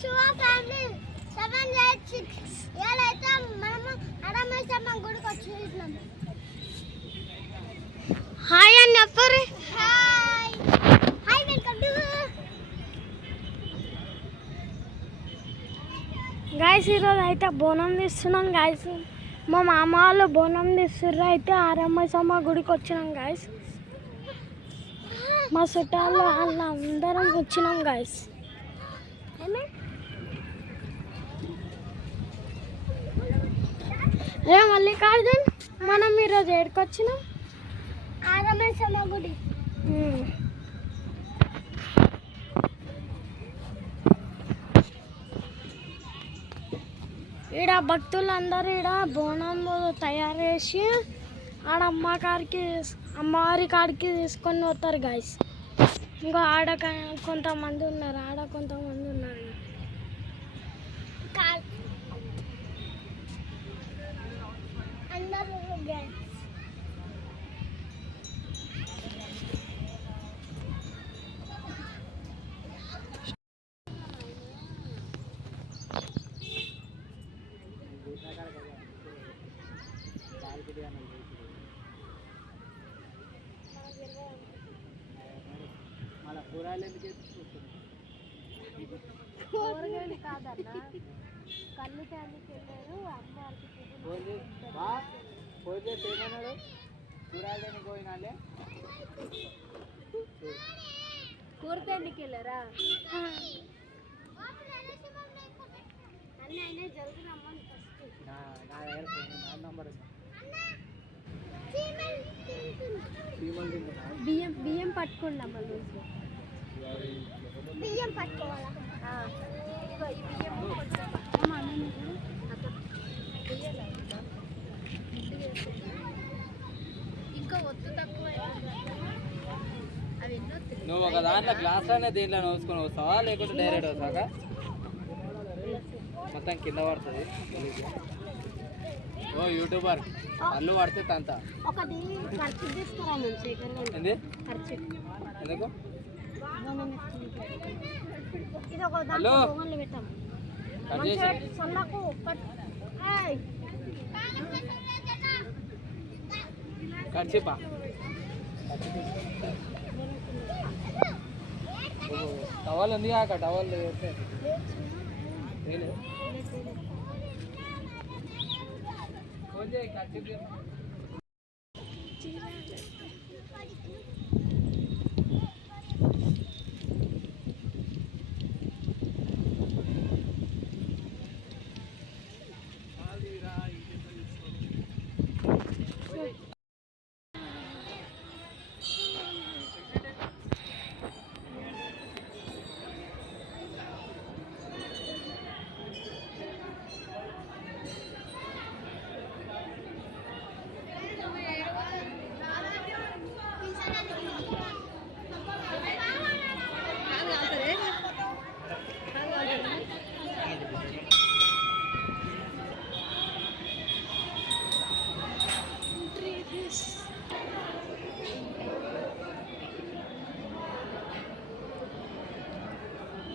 Shiva family 786 ఇయాలైతే మనము అడమేసమ్మ గుడికి వచ్చేసినాం. హాయ్ అని చెప్పరు. Hi hi welcome to guys. ఈరోజు అయితే బోనం తీస్తున్నాం గైస్. మా మామ వాళ్ళు బోనం తీస్తుర్రు. అయితే ఆరమ్మసమ్మ గుడికి వచ్చినాం గైస్. మా చుట్టాలు వాళ్ళ అందరం వచ్చినాం గైస్. రే మల్లికార్జున్, మనం ఈరోజు ఎక్కడికి వచ్చినాం? ఆరమ్మసమ్మ గుడి. ఈడ భక్తులందరూ ఈడ బోనం తయారు చేసి ఆడ అమ్మవారి కాడికి తీసుకొని పోతారు గైస్. ఇంకో ఆడ కొంతమంది ఉన్నారు, ఆడ కొంతమంది ఉన్నారు. కూరగాయలు కాదన్న, కళ్ళు తానికి వెళ్ళారు అమ్మవారికి. కూరగాయలకి వెళ్ళారా అన్నీ అయినా జరుగుతున్నామని బియ్యం పట్టుకోండి అమ్మ. బియ్యం పట్టుకోవాలా? ఇంకా ఒత్తు తక్కువ. నువ్వు ఒక దాంట్లో గ్లాస్లోనే దీంట్లో నోసుకొని వస్తావా, లేకుంటే డైరెక్ట్ వస్తాక మొత్తం కింద పడుతుంది. ఓ యూట్యూబర్ అల్లు పడితే తంత. ఒకటి ఖర్చు తీసుకురా ఏంది ఎందుకు? హలో ఖర్చిపా టవల్ ఉంది కాక టవల్ ఖర్చు.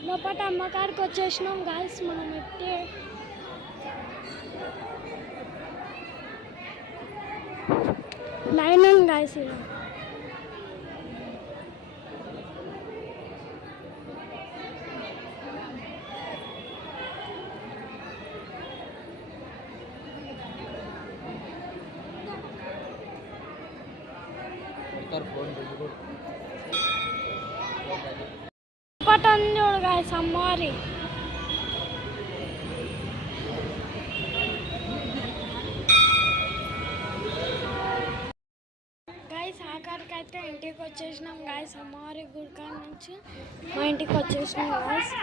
లోపల అమ్మకాడికి వచ్చేసినాం గాయస్. మనం ఎట్టే లైన్ ఉంది గాయస్. పట్టం చూడు గాయస్ అమ్మవారి. గాయస్ ఆఖరికి అయితే ఇంటికి వచ్చేసినాం గాయస్. అమ్మవారి గుడికాడ నుంచి మా ఇంటికి వచ్చేసినాం గాయస్.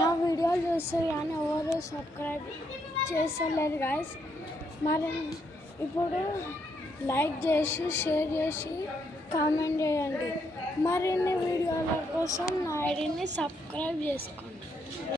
నా వీడియోలు చూస్తారు కానీ ఎవరు సబ్స్క్రైబ్ చేస్తలేదు గాయస్. మరి ఇప్పుడు లైక్ చేసి షేర్ చేసి కామెంట్ చేయండి. మరిన్ని వీడియోల కోసం నా ఐడిని సబ్స్క్రైబ్ చేసుకోండి.